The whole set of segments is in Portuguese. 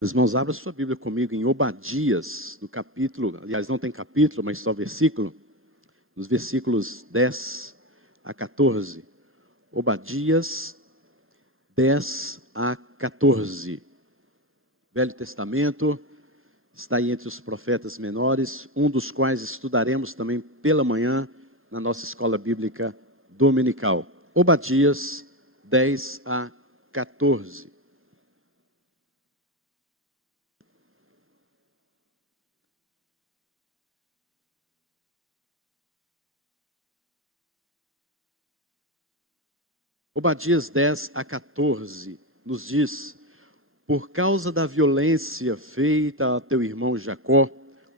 Meus irmãos, abra sua Bíblia comigo em Obadias, no capítulo, aliás, não tem capítulo, mas só versículo, nos versículos 10 a 14. Obadias 10 a 14. Velho Testamento, está aí entre os profetas menores, um dos quais estudaremos também pela manhã na nossa escola bíblica dominical. Obadias 10 a 14. Obadias 10 a 14 nos diz: por causa da violência feita a teu irmão Jacó,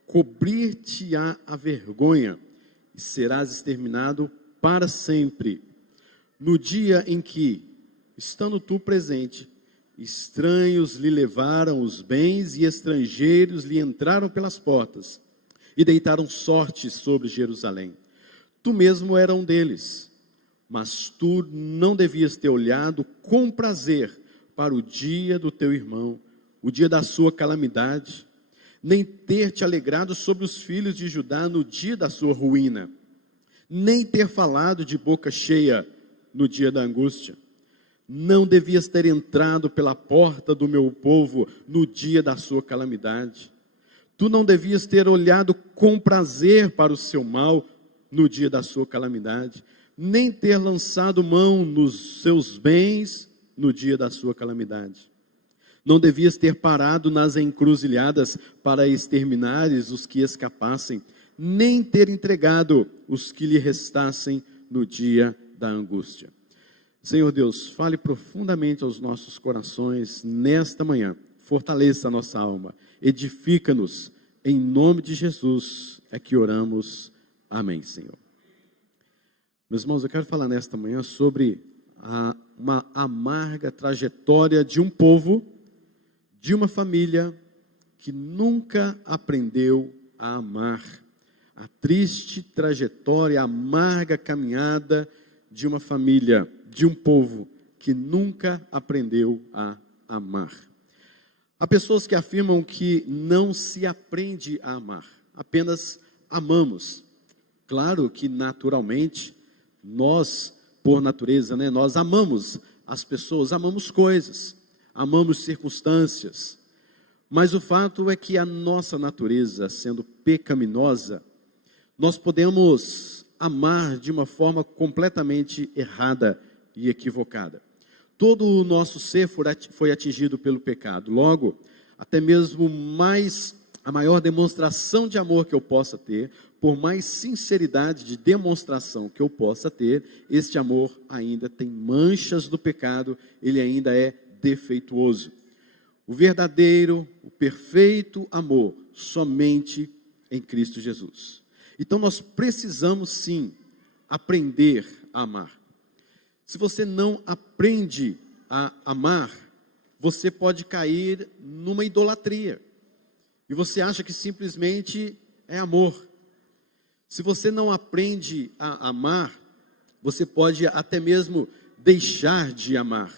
cobrir-te-á a vergonha, e serás exterminado para sempre. No dia em que, estando tu presente, estranhos lhe levaram os bens e estrangeiros lhe entraram pelas portas, e deitaram sorte sobre Jerusalém. Tu mesmo era um deles. Mas tu não devias ter olhado com prazer para o dia do teu irmão, o dia da sua calamidade, nem ter te alegrado sobre os filhos de Judá no dia da sua ruína, nem ter falado de boca cheia no dia da angústia. Não devias ter entrado pela porta do meu povo no dia da sua calamidade. Tu não devias ter olhado com prazer para o seu mal no dia da sua calamidade, nem ter lançado mão nos seus bens no dia da sua calamidade. Não devias ter parado nas encruzilhadas para exterminares os que escapassem, nem ter entregado os que lhe restassem no dia da angústia. Senhor Deus, fale profundamente aos nossos corações nesta manhã, fortaleça a nossa alma, edifica-nos, em nome de Jesus é que oramos, amém, Senhor. Meus irmãos, eu quero falar nesta manhã sobre uma amarga trajetória de um povo, de uma família que nunca aprendeu a amar. A triste trajetória, a amarga caminhada de uma família, de um povo que nunca aprendeu a amar. Há pessoas que afirmam que não se aprende a amar, apenas amamos. Claro que naturalmente, nós, por natureza, nós amamos as pessoas, amamos coisas, amamos circunstâncias, mas o fato é que a nossa natureza, sendo pecaminosa, nós podemos amar de uma forma completamente errada e equivocada. Todo o nosso ser foi atingido pelo pecado, logo, até mesmo a maior demonstração de amor que eu possa ter, por mais sinceridade de demonstração que eu possa ter, este amor ainda tem manchas do pecado, ele ainda é defeituoso. O verdadeiro, o perfeito amor, somente em Cristo Jesus. Então nós precisamos sim aprender a amar. Se você não aprende a amar, você pode cair numa idolatria. E você acha que simplesmente é amor. Se você não aprende a amar, você pode até mesmo deixar de amar.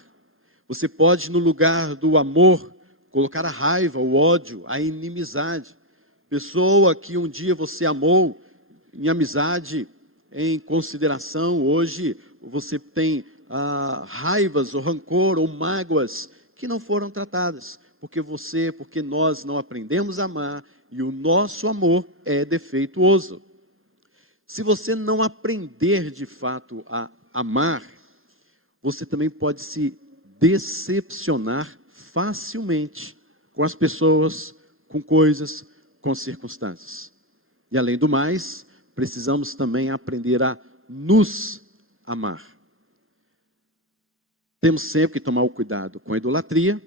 Você pode, no lugar do amor, colocar a raiva, o ódio, a inimizade. Pessoa que um dia você amou em amizade, em consideração, hoje você tem raivas ou rancor ou mágoas que não foram tratadas. Porque nós não aprendemos a amar e o nosso amor é defeituoso. Se você não aprender de fato a amar, você também pode se decepcionar facilmente com as pessoas, com coisas, com circunstâncias. E além do mais, precisamos também aprender a nos amar. Temos sempre que tomar o cuidado com a idolatria,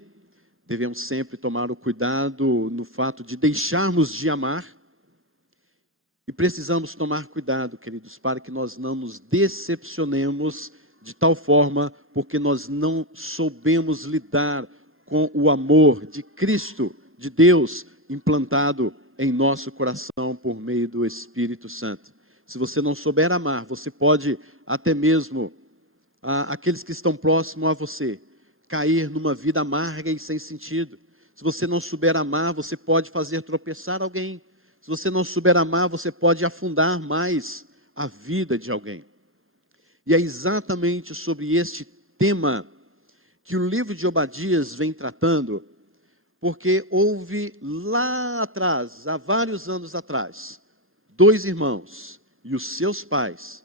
devemos sempre tomar o cuidado no fato de deixarmos de amar. E precisamos tomar cuidado, queridos, para que nós não nos decepcionemos de tal forma, porque nós não soubemos lidar com o amor de Cristo, de Deus, implantado em nosso coração por meio do Espírito Santo. Se você não souber amar, você pode até mesmo, aqueles que estão próximos a você, cair numa vida amarga e sem sentido. Se você não souber amar, você pode fazer tropeçar alguém. Se você não souber amar, você pode afundar mais a vida de alguém. E é exatamente sobre este tema que o livro de Obadias vem tratando, porque houve lá atrás, há vários anos atrás, 2 irmãos e os seus pais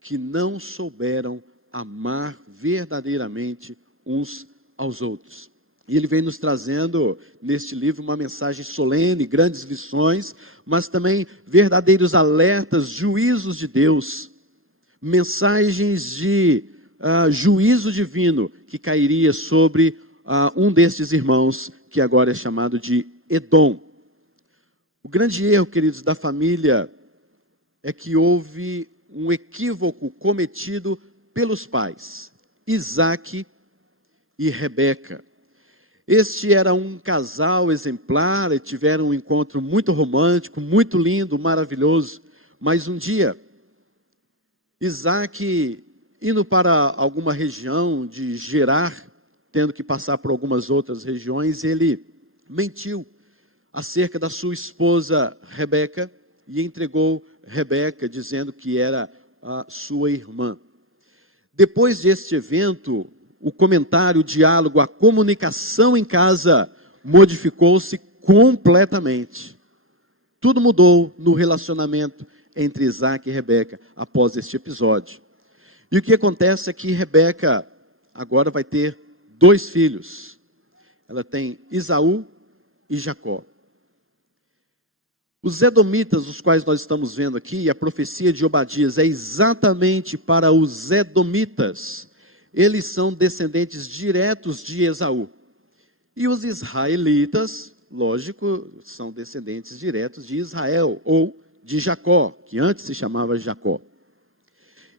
que não souberam amar verdadeiramente uns aos outros. E ele vem nos trazendo neste livro uma mensagem solene, grandes lições, mas também verdadeiros alertas, juízos de Deus, mensagens de juízo divino que cairia sobre um destes irmãos, que agora é chamado de Edom. O grande erro, queridos, da família é que houve um equívoco cometido pelos pais, Isaque e Rebeca. Este era um casal exemplar, e tiveram um encontro muito romântico, muito lindo, maravilhoso, mas um dia, Isaque, indo para alguma região de Gerar, tendo que passar por algumas outras regiões, ele mentiu acerca da sua esposa Rebeca e entregou Rebeca, dizendo que era a sua irmã. Depois deste evento, o comentário, o diálogo, a comunicação em casa modificou-se completamente. Tudo mudou no relacionamento entre Isaque e Rebeca após este episódio. E o que acontece é que Rebeca agora vai ter 2 filhos. Ela tem Esaú e Jacó. Os edomitas, os quais nós estamos vendo aqui, a profecia de Obadias é exatamente para os edomitas. Eles são descendentes diretos de Esaú. E os israelitas, lógico, são descendentes diretos de Israel, ou de Jacó, que antes se chamava Jacó.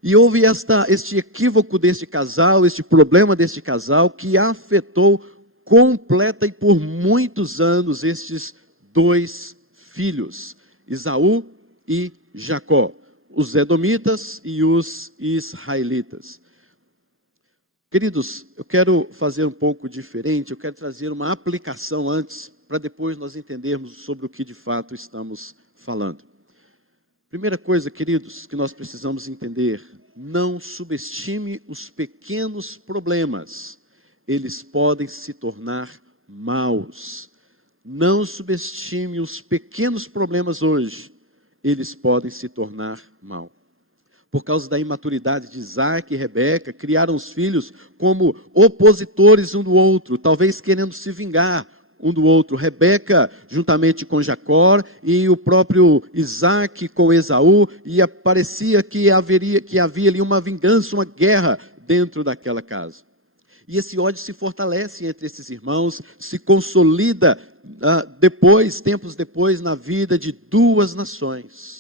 E houve este equívoco deste casal, este problema deste casal, que afetou completa e por muitos anos estes 2 filhos, Esaú e Jacó, os edomitas e os israelitas. Queridos, eu quero fazer um pouco diferente, eu quero trazer uma aplicação antes, para depois nós entendermos sobre o que de fato estamos falando. Primeira coisa, queridos, que nós precisamos entender: não subestime os pequenos problemas, eles podem se tornar maus. Não subestime os pequenos problemas hoje, eles podem se tornar maus. Por causa da imaturidade de Isaque e Rebeca, criaram os filhos como opositores um do outro, talvez querendo se vingar um do outro. Rebeca juntamente com Jacó e o próprio Isaque com Esaú, e parecia que havia ali uma vingança, uma guerra dentro daquela casa. E esse ódio se fortalece entre esses irmãos, se consolida tempos depois, na vida de 2 nações.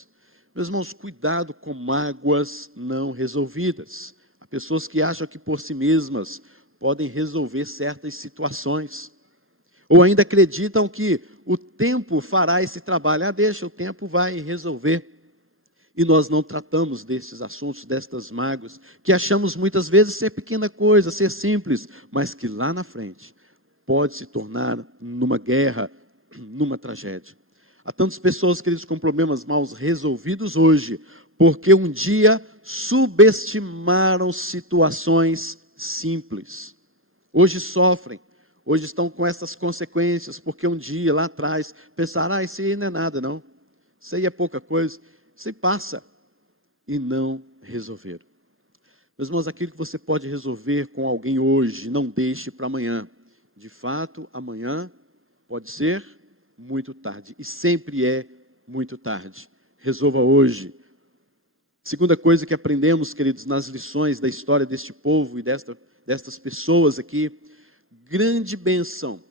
Meus irmãos, cuidado com mágoas não resolvidas. Há pessoas que acham que por si mesmas podem resolver certas situações. Ou ainda acreditam que o tempo fará esse trabalho. Deixa, o tempo vai resolver. E nós não tratamos desses assuntos, destas mágoas, que achamos muitas vezes ser pequena coisa, ser simples, mas que lá na frente pode se tornar numa guerra, numa tragédia. Há tantas pessoas, queridos, com problemas mal resolvidos hoje, porque um dia subestimaram situações simples. Hoje sofrem, hoje estão com essas consequências, porque um dia lá atrás pensaram: isso aí não é nada não, isso aí é pouca coisa, isso aí passa, e não resolveram. Meus irmãos, aquilo que você pode resolver com alguém hoje, não deixe para amanhã. De fato, amanhã pode ser muito tarde, e sempre é muito tarde. Resolva hoje. Segunda coisa que aprendemos, queridos, nas lições da história deste povo e destas pessoas aqui: grande bênção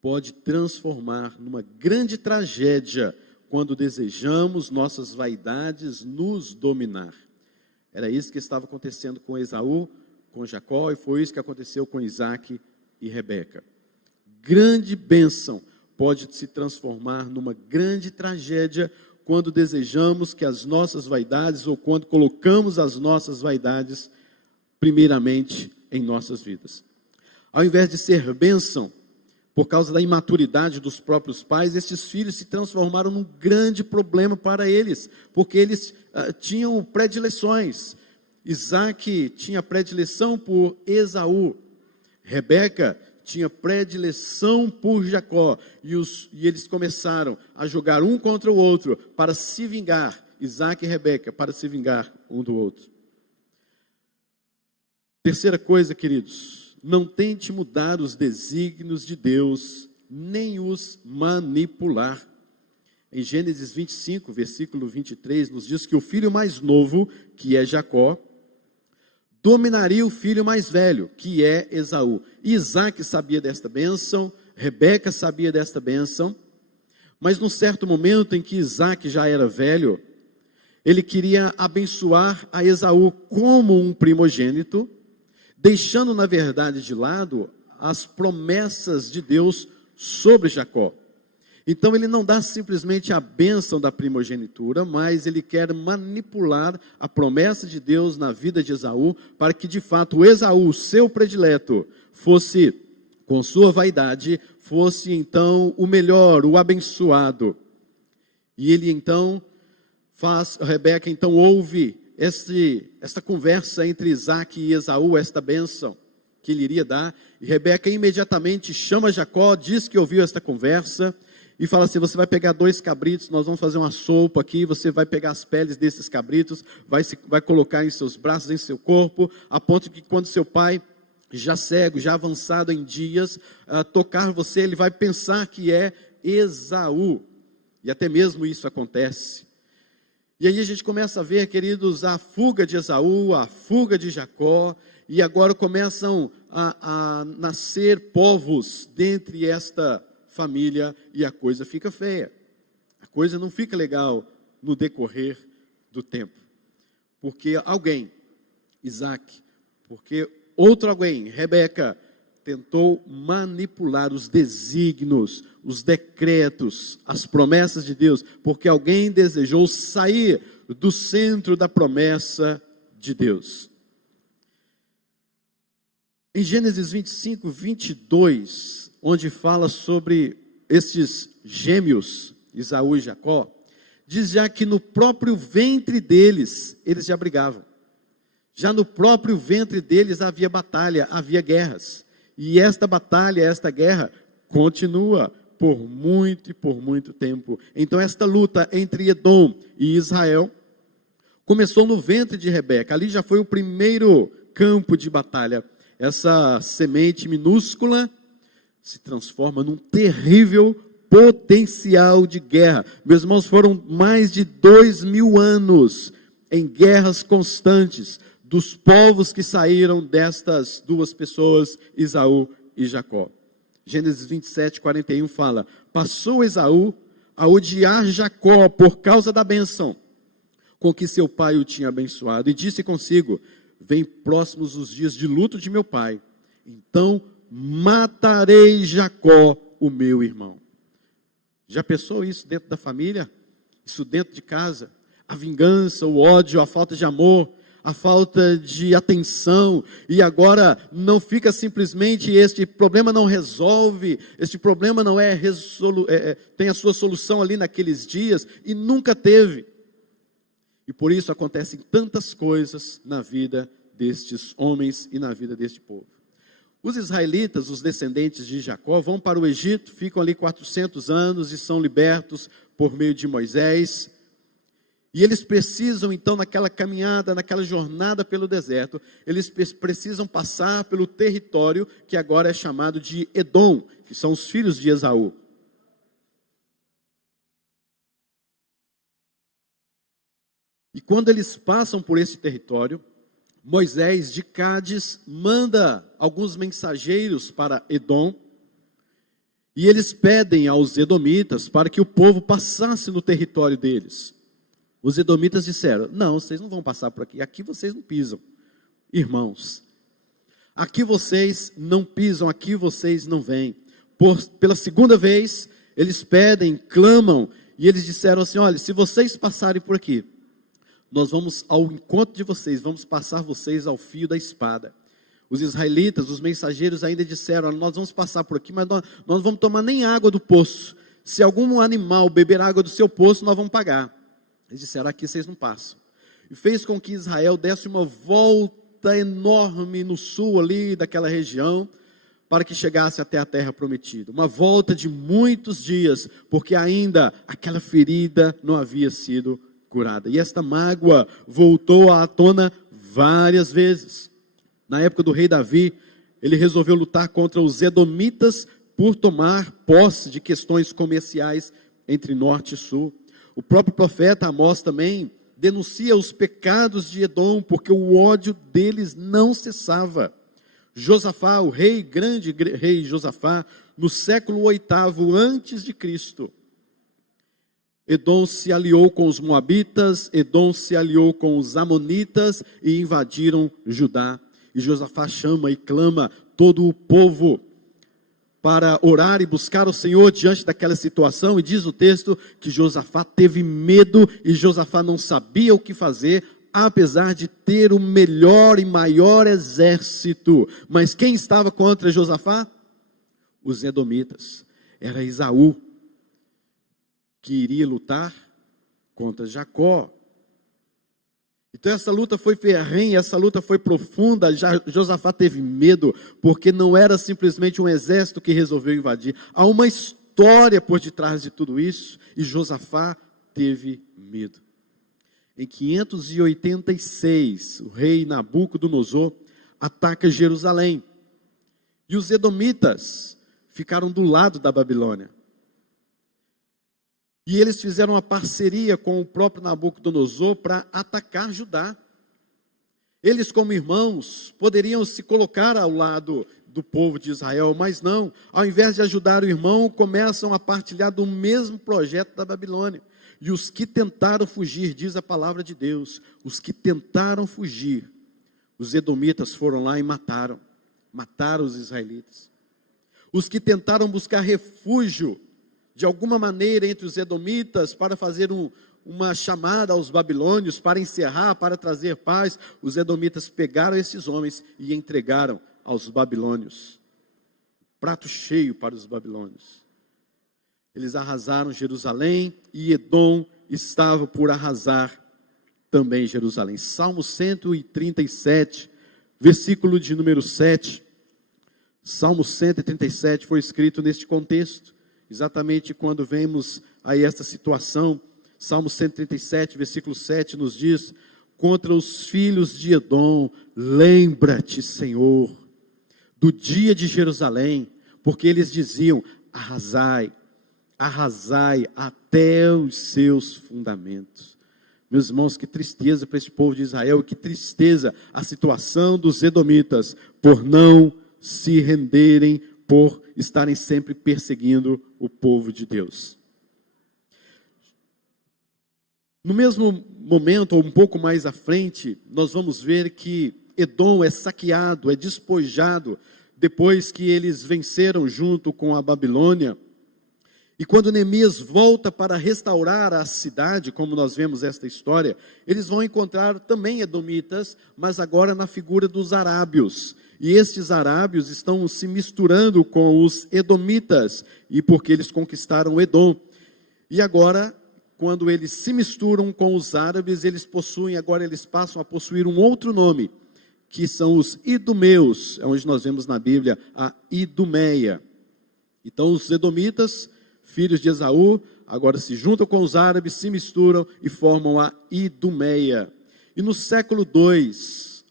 pode transformar numa grande tragédia quando desejamos nossas vaidades nos dominar. Era isso que estava acontecendo com Esaú, com Jacó, e foi isso que aconteceu com Isaque e Rebeca. Grande bênção pode se transformar numa grande tragédia quando desejamos que as nossas vaidades, ou quando colocamos as nossas vaidades primeiramente em nossas vidas. Ao invés de ser bênção, por causa da imaturidade dos próprios pais, estes filhos se transformaram num grande problema para eles, porque eles tinham predileções. Isaac tinha predileção por Esaú, Rebeca tinha predileção por Jacó, e eles começaram a jogar um contra o outro para se vingar, Isaac e Rebeca, para se vingar um do outro. Terceira coisa, queridos, não tente mudar os desígnios de Deus, nem os manipular. Em Gênesis 25, versículo 23, nos diz que o filho mais novo, que é Jacó, dominaria o filho mais velho, que é Esaú. Isaac sabia desta bênção, Rebeca sabia desta bênção, mas num certo momento em que Isaac já era velho, ele queria abençoar a Esaú como um primogênito, deixando na verdade de lado as promessas de Deus sobre Jacó. Então ele não dá simplesmente a bênção da primogenitura, mas ele quer manipular a promessa de Deus na vida de Esaú, para que de fato o Esaú, seu predileto, fosse, com sua vaidade, fosse então o melhor, o abençoado. E ele então Rebeca então ouve esta conversa entre Isaac e Esaú, esta bênção que ele iria dar, e Rebeca imediatamente chama Jacó, diz que ouviu esta conversa, e fala assim: você vai pegar 2 cabritos, nós vamos fazer uma sopa aqui, você vai pegar as peles desses cabritos, vai colocar em seus braços, em seu corpo, a ponto que quando seu pai, já cego, já avançado em dias, tocar você, ele vai pensar que é Esaú, e até mesmo isso acontece. E aí a gente começa a ver, queridos, a fuga de Esaú, a fuga de Jacó, e agora começam a nascer povos dentre esta família, e a coisa fica feia. A coisa não fica legal no decorrer do tempo. Porque alguém, Isaac, porque outro alguém, Rebeca, tentou manipular os desígnios, os decretos, as promessas de Deus, porque alguém desejou sair do centro da promessa de Deus. Em Gênesis 25, 22, onde fala sobre estes gêmeos, Esaú e Jacó, diz já que no próprio ventre deles, eles já brigavam. Já no próprio ventre deles havia batalha, havia guerras. E esta batalha, esta guerra, continua por muito tempo. Então esta luta entre Edom e Israel começou no ventre de Rebeca. Ali já foi o primeiro campo de batalha. Essa semente minúscula se transforma num terrível potencial de guerra. Meus irmãos, foram mais de 2000 anos em guerras constantes dos povos que saíram destas duas pessoas, Esaú e Jacó. Gênesis 27, 41 fala: passou Esaú a odiar Jacó por causa da bênção com que seu pai o tinha abençoado, e disse consigo: vem próximos os dias de luto de meu pai, então matarei Jacó, o meu irmão. Já pensou isso dentro da família? Isso dentro de casa? A vingança, o ódio, a falta de amor, a falta de atenção, e agora não fica simplesmente, este problema não resolve, este problema não tem a sua solução ali naqueles dias, e nunca teve. E por isso acontecem tantas coisas na vida destes homens e na vida deste povo. Os israelitas, os descendentes de Jacó, vão para o Egito, ficam ali 400 anos e são libertos por meio de Moisés. E eles precisam então, naquela caminhada, naquela jornada pelo deserto, eles precisam passar pelo território que agora é chamado de Edom, que são os filhos de Esaú. E quando eles passam por esse território, Moisés de Cádiz manda alguns mensageiros para Edom, e eles pedem aos edomitas para que o povo passasse no território deles. Os edomitas disseram: não, vocês não vão passar por aqui, aqui vocês não pisam. Irmãos, aqui vocês não pisam, aqui vocês não vêm. Pela segunda vez, eles pedem, clamam, e eles disseram assim: olha, se vocês passarem por aqui, nós vamos ao encontro de vocês, vamos passar vocês ao fio da espada. Os israelitas, os mensageiros ainda disseram: nós vamos passar por aqui, mas nós não vamos tomar nem água do poço. Se algum animal beber água do seu poço, nós vamos pagar. Eles disseram: aqui vocês não passam. E fez com que Israel desse uma volta enorme no sul ali daquela região, para que chegasse até a terra prometida. Uma volta de muitos dias, porque ainda aquela ferida não havia sido curada. E esta mágoa voltou à tona várias vezes. Na época do rei Davi, ele resolveu lutar contra os edomitas por tomar posse de questões comerciais entre norte e sul. O próprio profeta Amós também denuncia os pecados de Edom, porque o ódio deles não cessava. Josafá, o grande rei Josafá, no século 8º antes de Cristo, Edom se aliou com os moabitas, Edom se aliou com os amonitas e invadiram Judá. E Josafá chama e clama todo o povo para orar e buscar o Senhor diante daquela situação, e diz o texto que Josafá teve medo e Josafá não sabia o que fazer, apesar de ter o melhor e maior exército. Mas quem estava contra Josafá? Os edomitas. Era Esaú, que iria lutar contra Jacó. Então essa luta foi ferrenha, essa luta foi profunda. Josafá teve medo, porque não era simplesmente um exército que resolveu invadir. Há uma história por detrás de tudo isso, e Josafá teve medo. Em 586, o rei Nabucodonosor ataca Jerusalém. E os edomitas ficaram do lado da Babilônia. E eles fizeram uma parceria com o próprio Nabucodonosor para atacar Judá. Eles, como irmãos, poderiam se colocar ao lado do povo de Israel, mas não. Ao invés de ajudar o irmão, começam a partilhar do mesmo projeto da Babilônia. E os que tentaram fugir, diz a palavra de Deus, os que tentaram fugir, os edomitas foram lá e mataram os israelitas. Os que tentaram buscar refúgio, de alguma maneira, entre os edomitas, para fazer uma chamada aos babilônios, para encerrar, para trazer paz, os edomitas pegaram esses homens e entregaram aos babilônios. Prato cheio para os babilônios. Eles arrasaram Jerusalém e Edom estava por arrasar também Jerusalém. Salmo 137, versículo de número 7. Salmo 137 foi escrito neste contexto, exatamente quando vemos aí esta situação. Salmo 137, versículo 7 nos diz: contra os filhos de Edom, lembra-te, Senhor, do dia de Jerusalém, porque eles diziam: arrasai até os seus fundamentos. Meus irmãos, que tristeza para esse povo de Israel, que tristeza a situação dos edomitas, por não se renderem, por estarem sempre perseguindo o povo de Deus. No mesmo momento, ou um pouco mais à frente, nós vamos ver que Edom é saqueado, é despojado, depois que eles venceram junto com a Babilônia. E quando Neemias volta para restaurar a cidade, como nós vemos esta história, eles vão encontrar também edomitas, mas agora na figura dos arábios. E estes arábios estão se misturando com os edomitas, e porque eles conquistaram Edom. E agora, quando eles se misturam com os árabes, eles passam a possuir um outro nome, que são os idumeus, é onde nós vemos na Bíblia a Idumeia. Então os edomitas, filhos de Esaú, agora se juntam com os árabes, se misturam e formam a Idumeia. E no século II,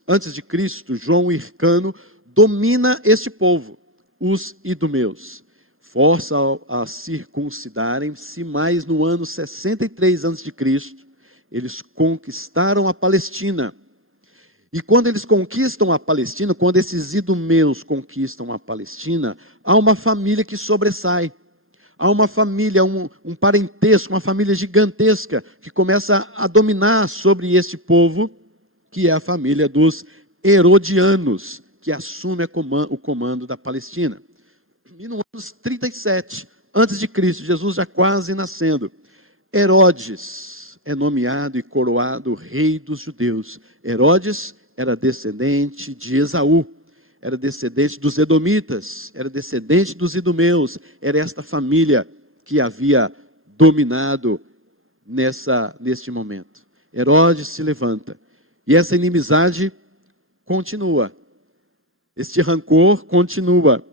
antes de Cristo, João Hircano domina este povo, os idumeus. Força a circuncidarem-se, mas no ano 63 a.C., eles conquistaram a Palestina. E quando eles conquistam a Palestina, quando esses idumeus conquistam a Palestina, há uma família que sobressai. Há uma família, um parentesco, uma família gigantesca, que começa a dominar sobre este povo, que é a família dos Herodianos, que assume o comando da Palestina. E no ano 37, antes de Cristo, Jesus já quase nascendo, Herodes é nomeado e coroado rei dos judeus. Herodes era descendente de Esaú. era descendente dos edomitas, era descendente dos idumeus, era esta família que havia dominado neste momento. Herodes se levanta, e essa inimizade continua, este rancor continua.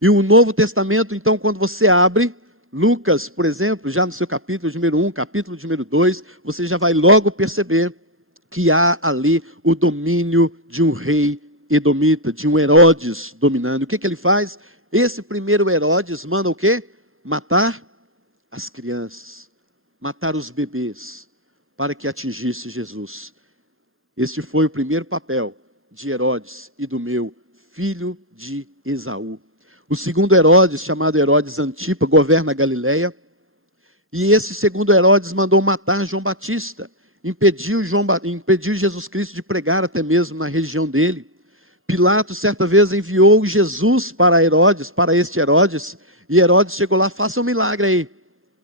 E o Novo Testamento, então, quando você abre Lucas, por exemplo, já no seu capítulo de número 1, capítulo de número 2, você já vai logo perceber que há ali o domínio de um rei edomita, de um Herodes dominando. O que ele faz? Esse primeiro Herodes manda o quê? Matar as crianças, matar os bebês, para que atingisse Jesus. Este foi o primeiro papel de Herodes e do meu filho de Esaú. O segundo Herodes, chamado Herodes Antipa, governa a Galileia. E esse segundo Herodes mandou matar João Batista. Impediu Jesus Cristo de pregar até mesmo na região dele. Pilatos, certa vez, enviou Jesus para Herodes, para este Herodes. E Herodes chegou lá, faça um milagre aí.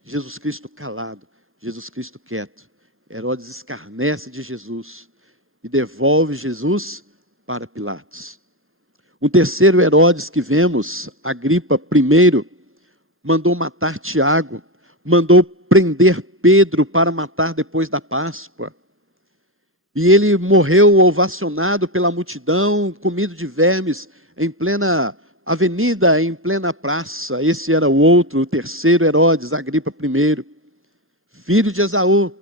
Jesus Cristo calado, Jesus Cristo quieto. Herodes escarnece de Jesus e devolve Jesus para Pilatos. O terceiro Herodes que vemos, Agripa I, mandou matar Tiago, mandou prender Pedro para matar depois da Páscoa. E ele morreu ovacionado pela multidão, comido de vermes, em plena avenida, em plena praça. Esse era o outro, o terceiro Herodes, Agripa I, filho de Esaú,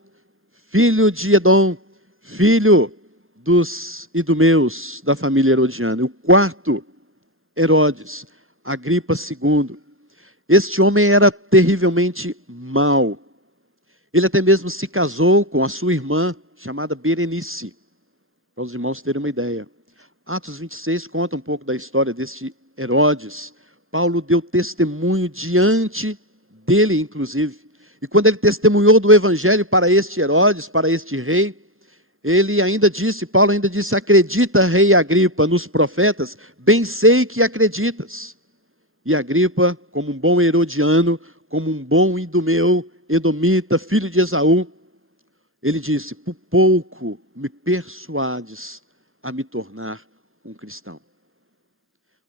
filho de Edom, filho dos idumeus da família herodiana. O quarto Herodes, Agripa II. Este homem era terrivelmente mau. Ele até mesmo se casou com a sua irmã, chamada Berenice, para os irmãos terem uma ideia. Atos 26 conta um pouco da história deste Herodes. Paulo deu testemunho diante dele, inclusive. E quando ele testemunhou do evangelho para este Herodes, para este rei, ele ainda disse, Paulo ainda disse, acredita, rei Agripa, nos profetas, bem sei que acreditas. E Agripa, como um bom herodiano, como um bom idumeu, edomita, filho de Esaú, ele disse, por pouco me persuades a me tornar um cristão.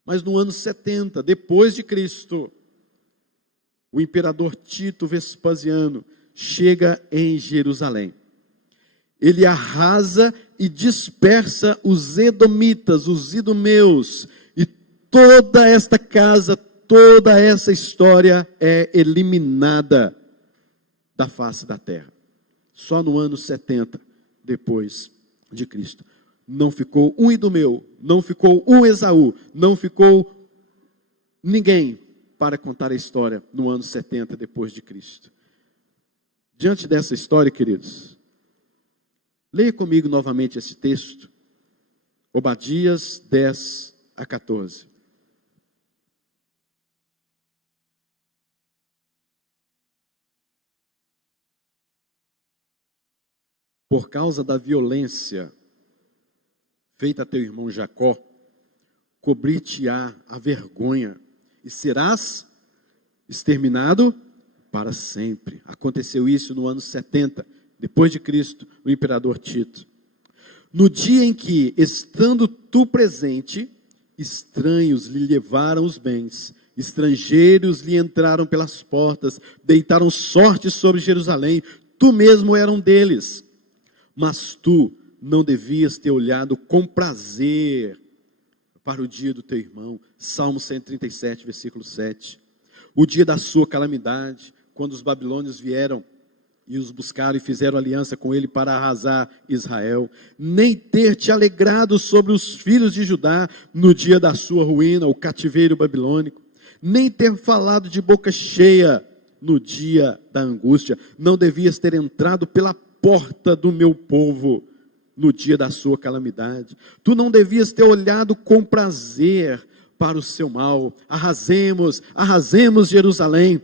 Mas no ano 70, depois de Cristo, o imperador Tito Vespasiano chega em Jerusalém. Ele arrasa e dispersa os edomitas, os idumeus, e toda esta casa, toda essa história é eliminada da face da terra. Só no ano 70 depois de Cristo. Não ficou um idumeu, não ficou um Esaú, não ficou ninguém para contar a história no ano 70 depois de Cristo. Diante dessa história, queridos, leia comigo novamente esse texto, Obadias 10 a 14. Por causa da violência feita a teu irmão Jacó, cobrir-te-á a vergonha, e serás exterminado para sempre. Aconteceu isso no ano 70, depois de Cristo, o imperador Tito. No dia em que, estando tu presente, estranhos lhe levaram os bens, estrangeiros lhe entraram pelas portas, deitaram sorte sobre Jerusalém, tu mesmo era um deles. Mas tu não devias ter olhado com prazer para o dia do teu irmão. Salmo 137, versículo 7. O dia da sua calamidade, quando os babilônios vieram e os buscaram e fizeram aliança com ele para arrasar Israel. Nem ter te alegrado sobre os filhos de Judá no dia da sua ruína, o cativeiro babilônico. Nem ter falado de boca cheia no dia da angústia. Não devias ter entrado pela porta do meu povo no dia da sua calamidade. Tu não devias ter olhado com prazer para o seu mal. Arrasemos Jerusalém.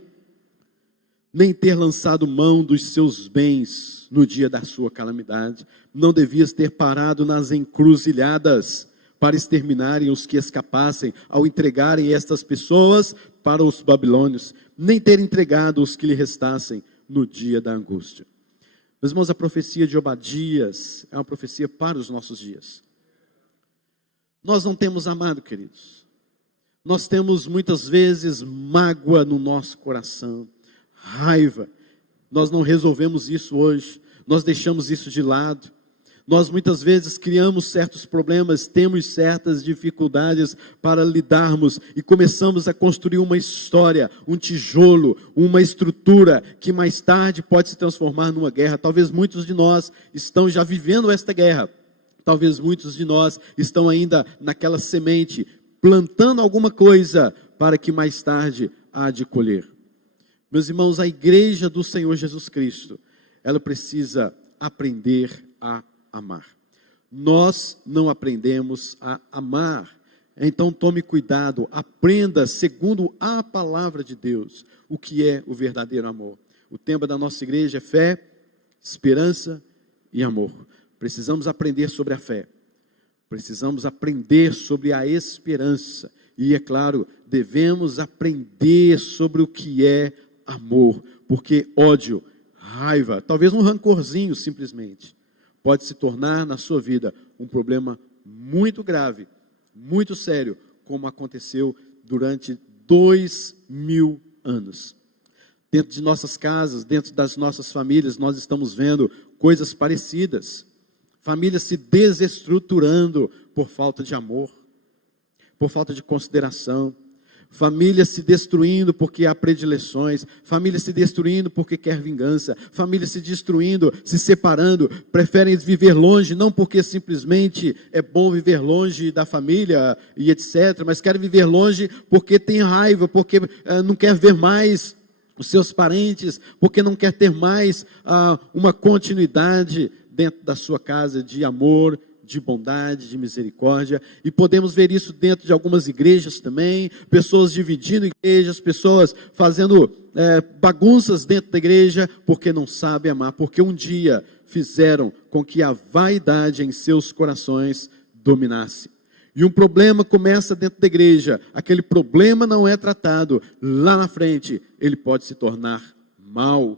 Nem ter lançado mão dos seus bens no dia da sua calamidade. Não devias ter parado nas encruzilhadas para exterminarem os que escapassem, ao entregarem estas pessoas para os babilônios. Nem ter entregado os que lhe restassem no dia da angústia. Meus irmãos, a profecia de Obadias é uma profecia para os nossos dias. nós não temos amado, queridos. Nós temos muitas vezes mágoa no nosso coração, raiva. Nós não resolvemos isso hoje, nós deixamos isso de lado. Nós muitas vezes criamos certos problemas, temos certas dificuldades para lidarmos e começamos a construir uma história, um tijolo, uma estrutura que mais tarde pode se transformar numa guerra. Talvez muitos de nós estão já vivendo esta guerra. Talvez muitos de nós estão ainda naquela semente, plantando alguma coisa para que mais tarde há de colher. Meus irmãos, a igreja do Senhor Jesus Cristo, ela precisa aprender a amar. Nós não aprendemos a amar. Então tome cuidado, aprenda segundo a palavra de Deus o que é o verdadeiro amor. O tema da nossa igreja é fé, esperança e amor. Precisamos aprender sobre a fé. Precisamos aprender sobre a esperança. E é claro, devemos aprender sobre o que é amor. Porque ódio, raiva, talvez um rancorzinho simplesmente, pode se tornar na sua vida um problema muito grave, muito sério, como aconteceu durante 2000 anos. Dentro de nossas casas, dentro das nossas famílias, nós estamos vendo coisas parecidas. Famílias se desestruturando por falta de amor, por falta de consideração. Famílias se destruindo porque há predileções, famílias se destruindo porque quer vingança, famílias se destruindo, se separando, preferem viver longe, não porque simplesmente é bom viver longe da família e etc, mas querem viver longe porque tem raiva, porque não quer ver mais os seus parentes, porque não quer ter mais uma continuidade dentro da sua casa de amor, de bondade, de misericórdia, e podemos ver isso dentro de algumas igrejas também, pessoas dividindo igrejas, pessoas fazendo bagunças dentro da igreja, porque não sabem amar, porque um dia fizeram com que a vaidade em seus corações dominasse. E um problema começa dentro da igreja, aquele problema não é tratado, lá na frente ele pode se tornar mal.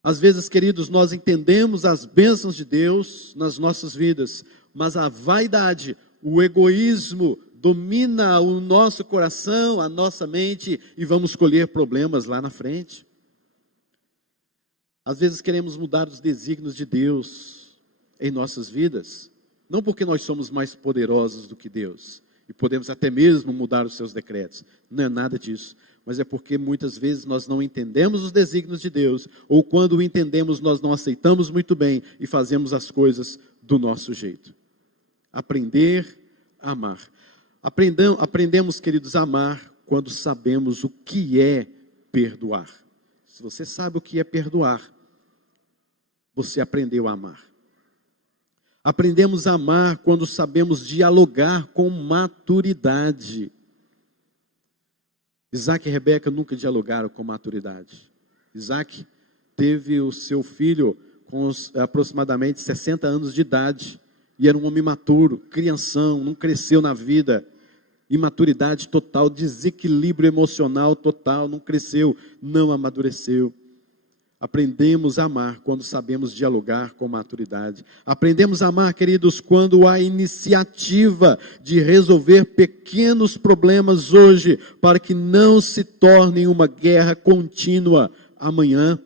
Às vezes, queridos, nós entendemos as bênçãos de Deus nas nossas vidas, mas a vaidade, o egoísmo domina o nosso coração, a nossa mente, e vamos colher problemas lá na frente. Às vezes queremos mudar os desígnios de Deus em nossas vidas, não porque nós somos mais poderosos do que Deus, e podemos até mesmo mudar os seus decretos, não é nada disso. Mas é porque muitas vezes nós não entendemos os desígnios de Deus, ou quando o entendemos, nós não aceitamos muito bem e fazemos as coisas do nosso jeito. Aprender a amar. Aprendemos, queridos, a amar quando sabemos o que é perdoar. Se você sabe o que é perdoar, você aprendeu a amar. Aprendemos a amar quando sabemos dialogar com maturidade. Isaac e Rebeca nunca dialogaram com maturidade. Isaac teve o seu filho com aproximadamente 60 anos de idade, e era um homem maturo, crianção, não cresceu na vida, imaturidade total, desequilíbrio emocional total, não cresceu, não amadureceu. Aprendemos a amar quando sabemos dialogar com maturidade. Aprendemos a amar, queridos, quando há iniciativa de resolver pequenos problemas hoje, para que não se tornem uma guerra contínua amanhã.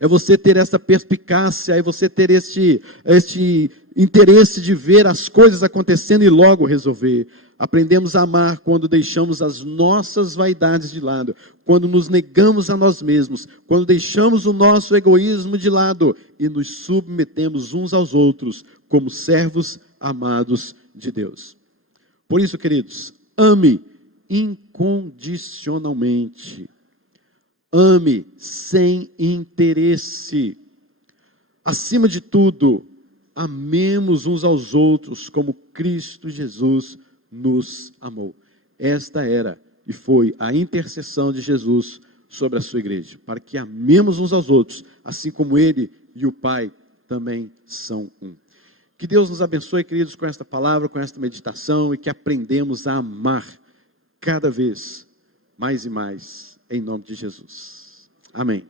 É você ter essa perspicácia, é você ter este interesse de ver as coisas acontecendo e logo resolver. Aprendemos a amar quando deixamos as nossas vaidades de lado, quando nos negamos a nós mesmos, quando deixamos o nosso egoísmo de lado e nos submetemos uns aos outros como servos amados de Deus. Por isso, queridos, ame incondicionalmente. Ame sem interesse. Acima de tudo, amemos uns aos outros como Cristo Jesus nos amou. Esta era e foi a intercessão de Jesus sobre a sua igreja, para que amemos uns aos outros, assim como Ele e o Pai também são um. Que Deus nos abençoe, queridos, com esta palavra, com esta meditação, e que aprendemos a amar cada vez mais e mais, em nome de Jesus. Amém.